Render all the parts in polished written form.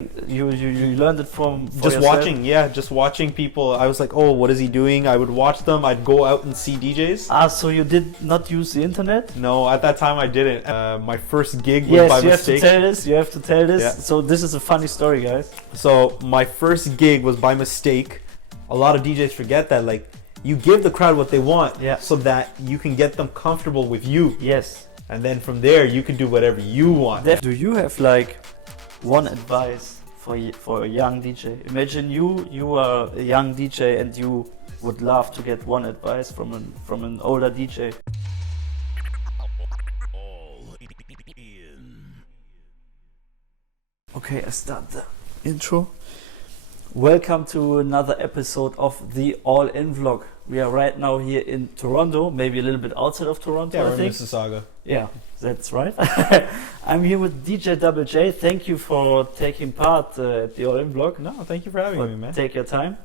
You learned it from just yourself? watching, just watching people. I was like, oh, what is he doing? I would watch them. I'd go out and see DJs. So you did not use the internet? No, at that time I didn't. My first gig was by mistake. You have to tell this. Yeah. So this is a funny story, guys. So my first gig was by mistake. A lot of DJs forget that, like, you give the crowd what they want, so that you can get them comfortable with you. Yes. And then from there, you can do whatever you want. Do you have like one advice for a young DJ? Imagine you are a young DJ and you would love to get one advice from an older DJ. Okay, I start the intro. Welcome to another episode of the All In Vlog. We are right now here in Toronto, maybe a little bit outside of Toronto. Yeah, I we're in think. Mississauga. Yeah, that's right. I'm here with DJ Double J. Thank you for taking part at the All In Vlog. No, thank you for having me, man. Take your time.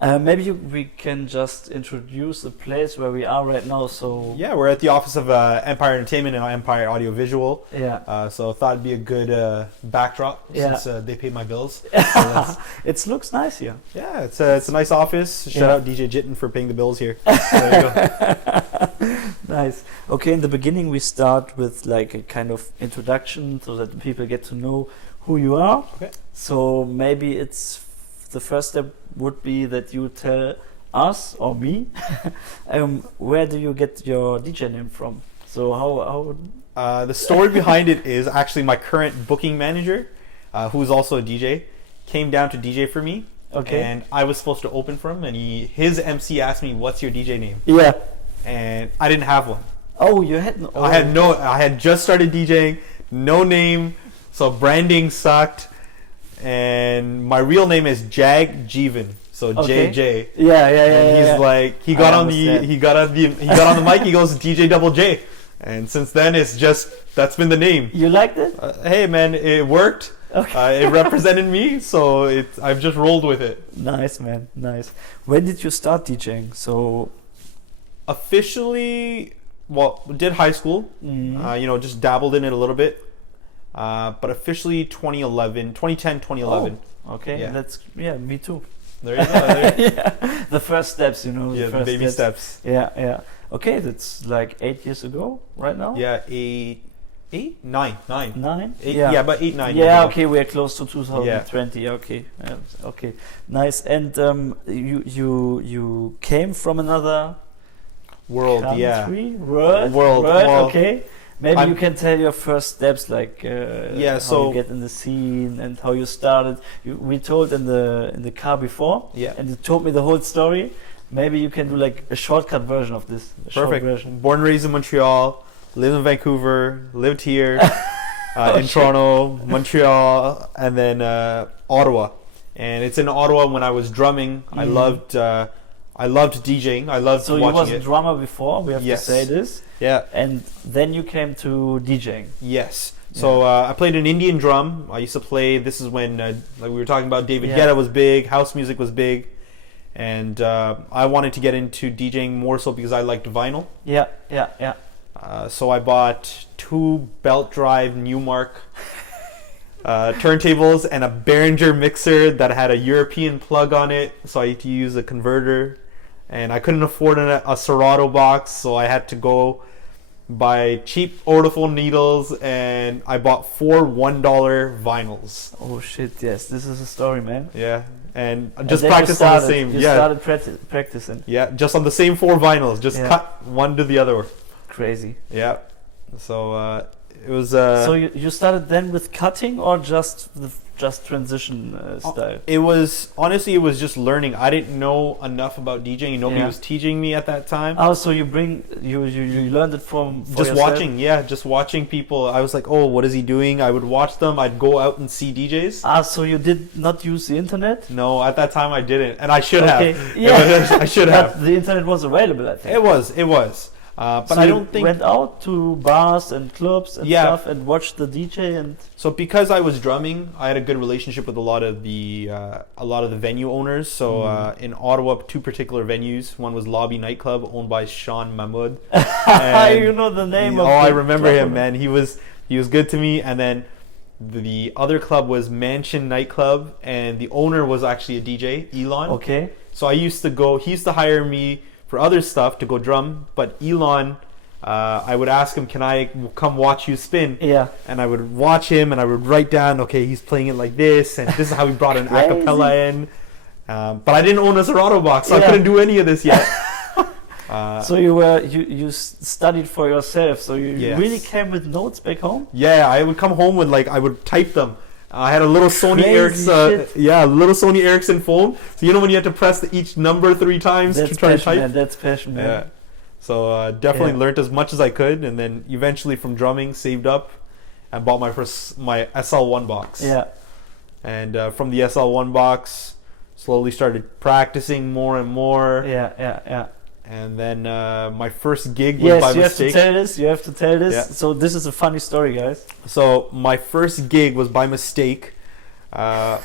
Maybe we can just introduce the place where we are right now. So yeah, we're at the office of Empire Entertainment and Empire Audiovisual. Yeah. So I thought it'd be a good backdrop since they pay my bills. So it looks nice here. Yeah, it's a nice office. Shout out DJ Jitten for paying the bills here. There you go. Nice. Okay, in the beginning we start with like a kind of introduction so that people get to know who you are. Okay. So maybe the first step would be that you tell us or me where do you get your DJ name from? So how the story behind it is actually my current booking manager, who is also a DJ, came down to DJ for me. Okay. And I was supposed to open for him, and his MC asked me, "What's your DJ name?" Yeah. And I didn't have one. Oh, you had no. I had just started DJing, no name, so branding sucked. And my real name is Jag Jeevan, so Okay. JJ. Yeah. And he's like, he got on the mic. He goes DJ Double J, and since then that's been the name. You liked it? Hey man, it worked. Okay. It represented me, so I've just rolled with it. Nice, man. Nice. When did you start DJing? So officially, did high school. Just dabbled in it a little bit. But officially 2010, 2011. Oh, okay, yeah. Me too. There you go. Yeah. The first steps, Yeah, the baby steps. Yeah. Okay, that's like 8 years ago, right now? Yeah, nine. 9? Yeah, about 8, 9. Yeah, okay, we're close to 2020. Yeah. Okay, nice. And you came from another world, country? yeah. World. Well, okay. Maybe you can tell your first steps, like how you get in the scene and how you started. We told in the car before, and you told me the whole story. Maybe you can do like a shortcut version of this. Perfect. Born and raised in Montreal, lived in Vancouver, lived here in Toronto, Montreal, and then Ottawa. And it's in Ottawa when I was drumming. I loved DJing. I loved watching it. So you was a drummer before. We have to say this. Yeah. And then you came to DJing. Yes. So I played an Indian drum. I used to play. This is when like we were talking about, David Guetta was big. House music was big. And I wanted to get into DJing more so because I liked vinyl. Yeah. So I bought 2 belt drive Newmark turntables and a Behringer mixer that had a European plug on it. So I had to use a converter. And I couldn't afford a Serato box, so I had to go buy cheap Ortofon needles, and I bought 4 $1 vinyls. Oh shit! Yes, this is a story, man. Yeah, and just practice on the same. You started practicing. Yeah, just on the same 4 vinyls, just cut one to the other. Crazy. Yeah, so it was. So you started then with cutting or just transition style? It was just learning. I didn't know enough about DJing. Nobody was teaching me at that time. Oh, so you learned it from just yourself? Watching. Yeah, just watching people. I was like, oh, what is he doing? I would watch them. I'd go out and see DJs. So you did not use the internet? No, at that time I didn't, and I should have. Yeah, I should have. But the internet was available, I think. It was. But so I don't think went out to bars and clubs and stuff and watched the DJ. And so because I was drumming, I had a good relationship with a lot of the venue owners. So in Ottawa, 2 particular venues. One was Lobby Nightclub, owned by Sean Mahmoud. You know the name of I remember him, man. He was good to me. And then The other club was Mansion Nightclub, and the owner was actually a DJ, Elon. Okay. So he used to hire me for other stuff to go drum, but Elon, I would ask him, can I come watch you spin? Yeah. And I would watch him, and I would write down, okay, he's playing it like this, and this is how he brought an acapella in. But I didn't own a Serato box, so I couldn't do any of this yet. So you studied for yourself, so you really came with notes back home? Yeah, I would come home with I would type them. I had a little Sony Ericsson phone. So you know when you have to press each number 3 times to try to type? Man, that's passion, man. Yeah. So definitely learned as much as I could, and then eventually from drumming saved up and bought my SL1 box. Yeah. And from the SL1 box, slowly started practicing more and more. Yeah. And then my first gig was by mistake. You have to tell this. Yeah. So this is a funny story, guys. So my first gig was by mistake. I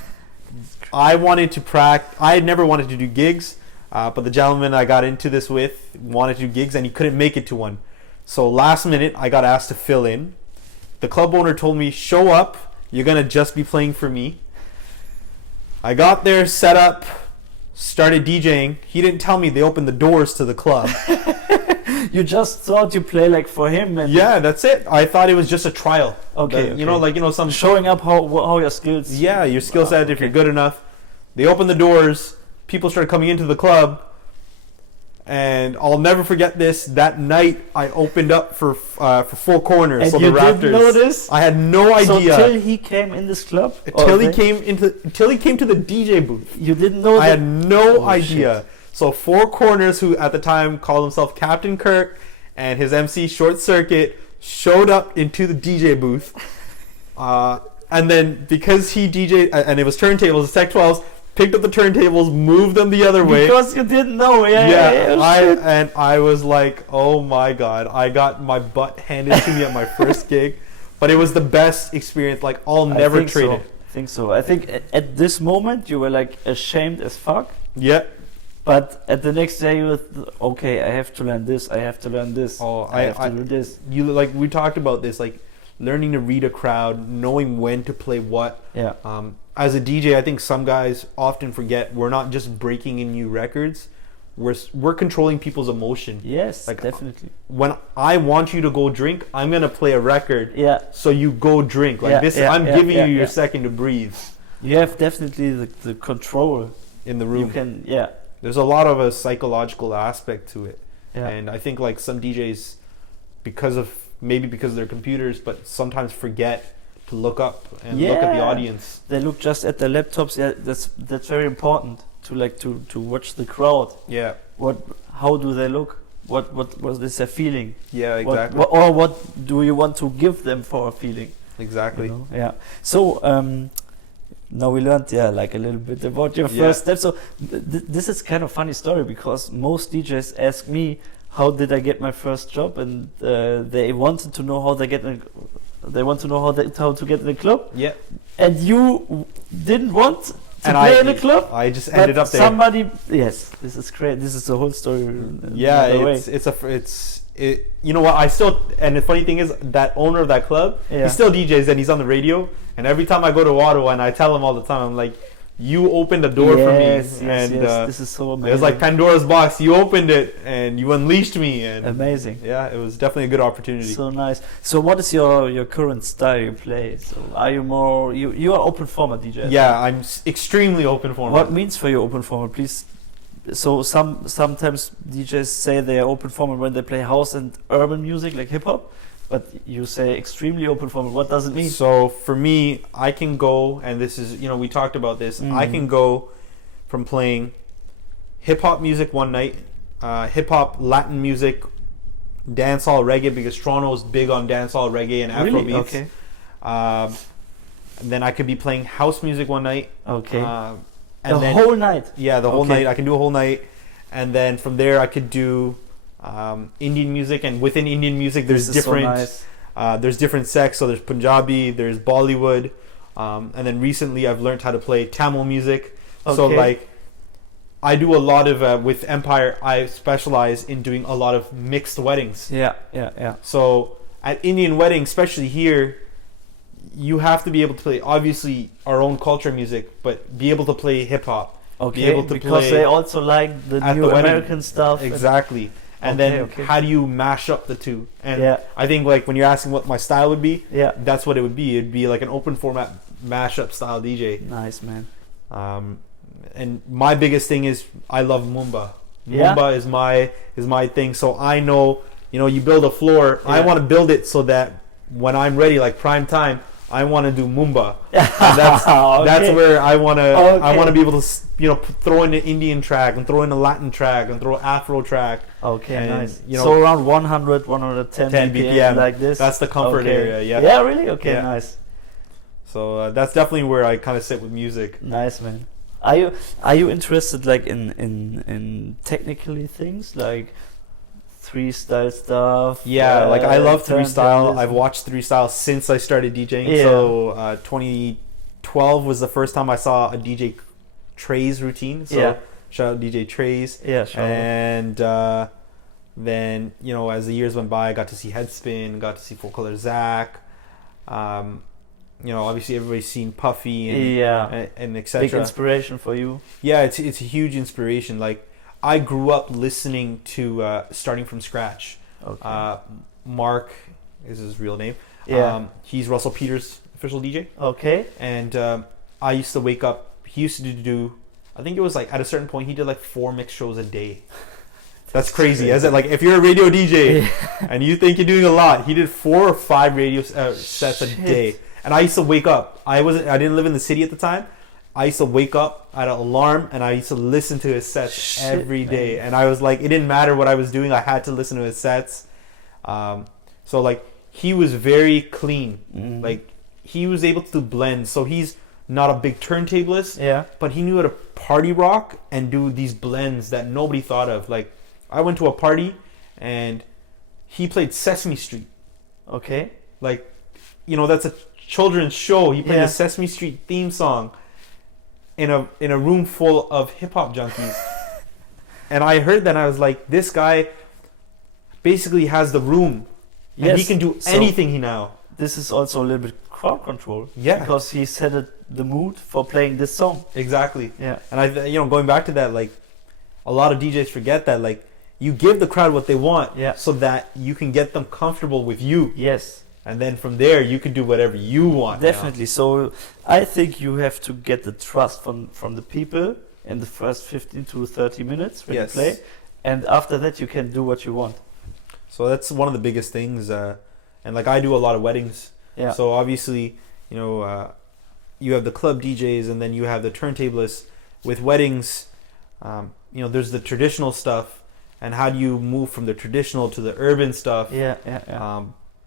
wanted to practice. I had never wanted to do gigs, but the gentleman I got into this with wanted to do gigs, and he couldn't make it to one. So last minute, I got asked to fill in. The club owner told me, show up. You're going to just be playing for me. I got there, set up, started DJing. He didn't tell me they opened the doors to the club. You just thought you play for him, and that's it. I thought it was just a trial. Okay. Some showing up how your skills. Yeah, your skill set if you're good enough. They opened the doors. People started coming into the club, and I'll never forget this. That night, I opened up for 4 corners. And so you the Raptors. didn't know this? I had no idea. So till he came in this club. Till he came to the DJ booth. You didn't know. I had no idea. Shit. So 4 corners, who at the time called himself Captain Kirk, and his MC Short Circuit, showed up into the DJ booth. And then because he DJ'd, and it was turntables, Tech 12s, picked up the turntables, moved them the other way. Because you didn't know. I was like, oh my god, I got my butt handed to me at my first gig, but it was the best experience. I'll never trade it. I think so. I think at this moment you were ashamed as fuck. Yeah. But at the next day you were okay, I have to learn this, I have to learn this. Oh, I have to do this. We talked about this, learning to read a crowd, knowing when to play what. Yeah. As a DJ, I think some guys often forget we're not just breaking in new records. We're controlling people's emotion. Yes, definitely. When I want you to go drink, I'm gonna play a record. Yeah. So you go drink. I'm giving you your second to breathe. You have definitely the control in the room. You can. There's a lot of a psychological aspect to it. Yeah. And I think some DJs, because of their computers, but sometimes forget to look up and look at the audience. They look just at their laptops. Yeah, that's very important to watch the crowd. Yeah. How do they look? What was this a feeling? Yeah, exactly. What do you want to give them for a feeling? Exactly. Yeah. So now we learned a little bit about your first step. So this is kind of funny story, because most DJs ask me, how did I get my first job, and they wanted to know how they get how to get in a club. Yeah. And you didn't want to play in a club. I just ended up there. Yes, this is great. This is the whole story. You know what? And the funny thing is, that owner of that club, he still DJs and he's on the radio. And every time I go to Ottawa, and I tell him all the time, I'm like, you opened the door for me. And this is so amazing. It was like Pandora's box. You opened it and you unleashed me. And amazing. Yeah, it was definitely a good opportunity. So nice. So what is your current style you play? So are you more you are open format DJ? Yeah, I'm extremely open format. What means for you open format, please? So sometimes DJs say they are open format when they play house and urban music like hip hop. But you say extremely open format. What does it mean? So for me, I can go, and this is, we talked about this. I can go from playing hip hop music one night, hip hop Latin music, dancehall reggae, because Toronto is big on dancehall reggae and Afro beats. Okay. Then I could be playing house music one night. Okay. And whole night. Yeah, the whole night. I can do a whole night, and then from there I could do Indian music, and within Indian music there's different sects. So there's Punjabi, there's Bollywood, and then recently I've learned how to play Tamil music. So I do a lot of with Empire, I specialize in doing a lot of mixed weddings. Yeah. So at Indian weddings, especially here, you have to be able to play, obviously, our own culture music, but be able to play hip hop. Okay, be able to because play they also like the new American stuff. Exactly. And then how do you mash up the two? And I think like when you're asking what my style would be, that's what it would be. It'd be like an open format mashup style DJ. Nice, man. And my biggest thing is I love Mumba. Mumba is my thing. So I know, you build a floor. I want to build it so that when I'm ready, like prime time, I want to do Mumba. And that's where I want to. I want to be able to, throw in an Indian track and throw in a Latin track and throw Afro track. Okay, and, nice. So around 100, 110 BPM, like this. That's the comfort area. Yeah. Yeah, really. Okay, nice. So that's definitely where I kind of sit with music. Nice, man. Are you interested like in technically things like three style stuff? Yeah, like I love three style. I've watched three style since I started DJing. Yeah. So 2012 was the first time I saw a DJ Trey's routine. So shout out DJ Trey's. Yeah, sure. And then as the years went by, I got to see Headspin, got to see Full Color Zach. Obviously everybody's seen Puffy and etc. Big inspiration for you. Yeah, it's a huge inspiration. Like I grew up listening to starting from scratch. Okay. Mark is his real name. Yeah. He's Russell Peters' official DJ. Okay. And I used to wake up. He used to do. I think it was like at a certain point he did like 4 mix shows a day. That's crazy. As it like if you're a radio DJ and you think you're doing a lot, he did 4 or 5 radio sets a day. And I used to wake up. I didn't live in the city at the time. I used to wake up at an alarm and I used to listen to his sets every day. And I was like, it didn't matter what I was doing. I had to listen to his sets. So like he was very clean. Mm-hmm. Like he was able to do blends. So he's not a big turntablist. Yeah. But he knew how to party rock and do these blends that nobody thought of. Like I went to a party and he played Sesame Street. Okay. Like, that's a children's show. He played the Sesame Street theme song in a room full of hip hop junkies. And I heard that and I was like, this guy basically has the room. And he can do anything now. This is also a little bit crowd control. Yeah. Because he set the mood for playing this song. Exactly. Yeah. And going back to that, like a lot of DJs forget that, like you give the crowd what they want so that you can get them comfortable with you. Yes. And then from there, you can do whatever you want. Definitely. So I think you have to get the trust from the people in the first 15 to 30 minutes when you play. And after that, you can do what you want. So that's one of the biggest things. And like I do a lot of weddings. Yeah. So obviously, you have the club DJs and then you have the turntablists. With weddings, there's the traditional stuff. And how do you move from the traditional to the urban stuff? Yeah.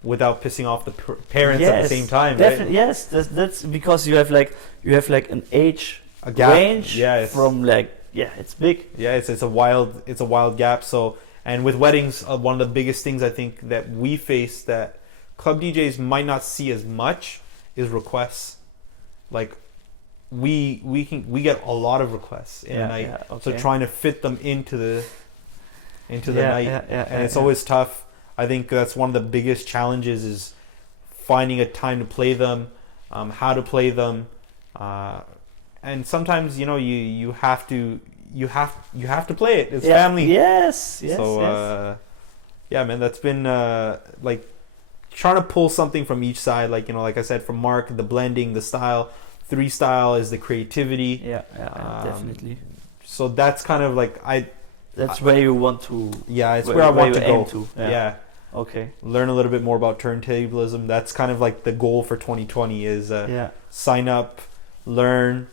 Without pissing off the parents at the same time, right? Yes, that's because you have like an age range from it's big. Yeah, it's a wild gap. So, and with weddings, one of the biggest things I think that we face that club DJs might not see as much is requests. Like we get a lot of requests in a night, so trying to fit them into the night, and it's always tough. I think that's one of the biggest challenges is finding a time to play them, how to play them, and sometimes you have to play it. It's family. Yes. So man, that's been like trying to pull something from each side. Like like I said, from Mark, the blending, the style. 3 style is the creativity. Yeah, definitely. So that's kind of like That's where you want to. Yeah, it's where I want to go. To. Yeah. Okay. Learn a little bit more about turntablism. That's kind of like the goal for 2020 is sign up, learn,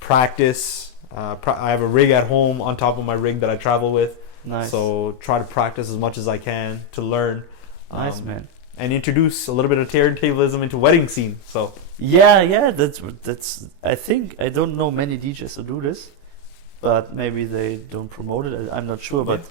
practice. I have a rig at home on top of my rig that I travel with. Nice. So try to practice as much as I can to learn. Nice, man. And introduce a little bit of turntablism into wedding scene. So. Yeah. That's. I think I don't know many DJs who do this. But maybe they don't promote it. I'm not sure, but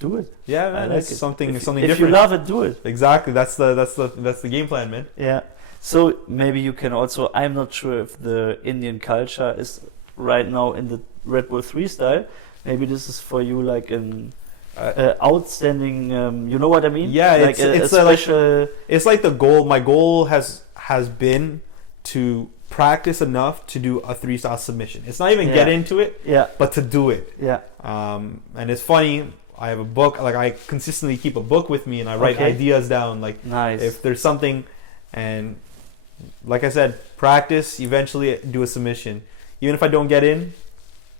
do it. Yeah, man, like it's something different. If you love it, do it. Exactly. That's the game plan, man. Yeah. So maybe you can also. I'm not sure if the Indian culture is right now in the Red Bull 3 style. Maybe this is for you like an outstanding. You know what I mean? Yeah, like it's a special. it's like the goal. My goal has has been to practice enough to do a 3-style submission. It's not even get into it, but to do it. Yeah. And it's funny, I have a book, like I consistently keep a book with me and I write ideas down, like if there's something, and like I said, practice, eventually do a submission. Even if I don't get in,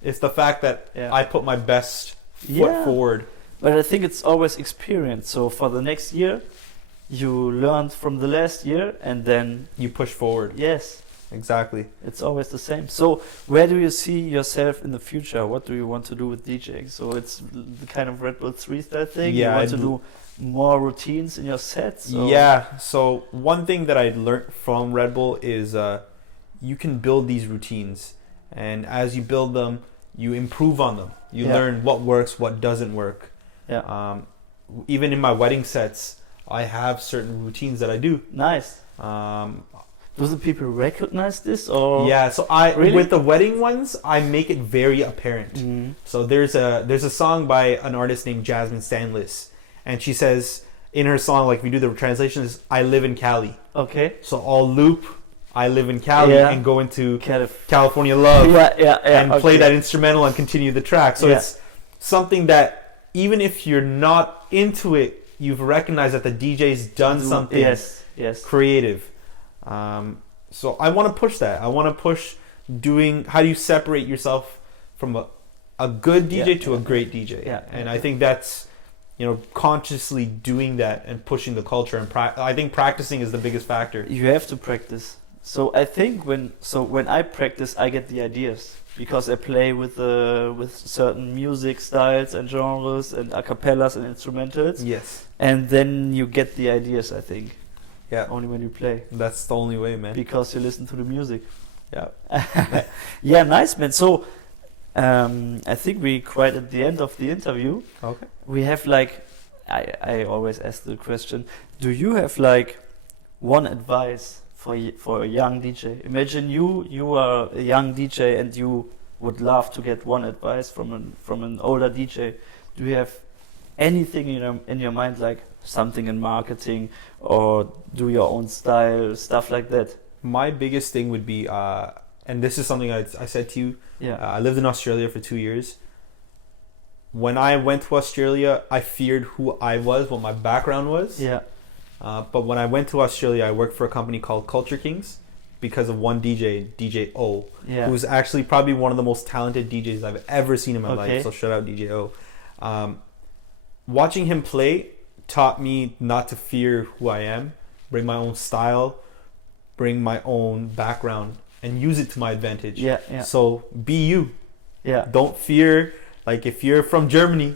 it's the fact that I put my best foot forward. But I think it's always experience. So for the next year, you learned from the last year and then you push forward. Yes. Exactly. It's always the same. So where do you see yourself in the future? What do you want to do with DJing? So it's the kind of Red Bull 3-style thing? Yeah, you want to do more routines in your sets? Or? Yeah. So one thing that I learned from Red Bull is you can build these routines. And as you build them, you improve on them. You learn what works, what doesn't work. Yeah. Even in my wedding sets, I have certain routines that I do. Nice. Do the people recognize this, or? Yeah, so with the wedding ones, I make it very apparent. So there's a song by an artist named Jasmine Stanless, and she says in her song, like, if you do the translations, I live in Cali. Okay. So I'll loop I live in Cali and go into California Love and play that instrumental and continue the track. So it's something that even if you're not into it, you've recognized that the DJ's done something creative. So I want to push that. I want to push doing, how do you separate yourself from a good DJ to a great DJ? And I think that's, consciously doing that and pushing the culture. And I think practicing is the biggest factor. You have to practice. So I think when I practice, I get the ideas because I play with certain music styles and genres and a cappellas and instrumentals. Yes. And then you get the ideas, I think. Yeah. Only when you play. That's the only way, man. Because you listen to the music. Yeah. Yeah, nice, man. So I think we quite at the end of the interview. Okay. We have I always ask the question, do you have one advice for a young DJ? Imagine you are a young DJ and you would love to get one advice from an older DJ. Do you have anything in your mind, like something in marketing or do your own style, stuff like that? My biggest thing would be, and this is something I said to you, I lived in Australia for 2 years. When I went to Australia, I feared who I was, what my background was. Yeah. But when I went to Australia, I worked for a company called Culture Kings because of one DJ, DJ O, who's actually probably one of the most talented DJs I've ever seen in my life. So shout out DJ O. Watching him play taught me not to fear who I am, bring my own style, bring my own background, and use it to my advantage. So be you. Don't fear. Like if you're from Germany,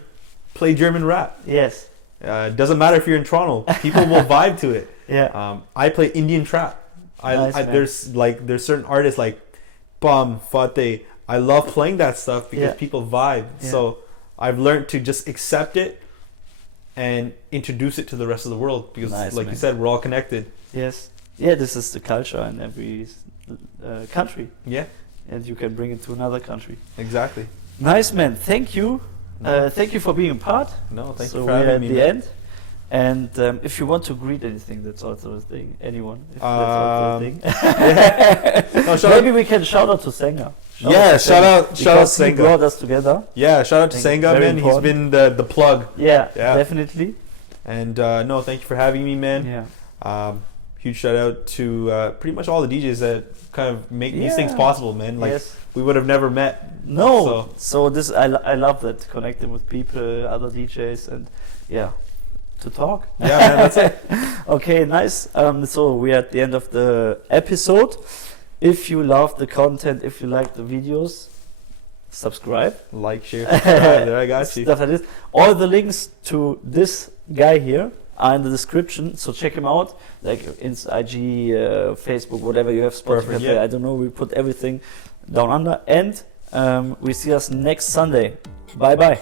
play German rap. Yes. It doesn't matter if you're in Toronto. People will vibe to it. I play Indian trap. There's certain artists like Bum, Fateh. I love playing that stuff because people vibe. So I've learned to just accept it and introduce it to the rest of the world because, you said, we're all connected. Yes. Yeah, this is the culture in every country. Yeah. And you can bring it to another country. Exactly. Nice, man. Thank you. Thank you for being a part. No, thank you for having me. So we're at the end. And if you want to greet anything, that's also a thing. Anyone, if that's also a thing. Maybe we can shout out to Senga. Shout out Senga. He brought us together. Yeah, shout out to Senga, man. Important. He's been the plug. Yeah, definitely. And no, thank you for having me, man. Yeah. Huge shout out to pretty much all the DJs that kind of make these things possible, man. We would have never met. No. So this I love that, connecting with people, other DJs, and to talk. Yeah, man, that's it. Okay, nice. So we're at the end of the episode. If you love the content, if you like the videos, subscribe. Like, share, subscribe. There, I got you. Stuff like this. All the links to this guy here are in the description, so check him out. Like IG, Facebook, whatever you have, Spotify. I don't know. We put everything down under, and we see us next Sunday. Bye bye.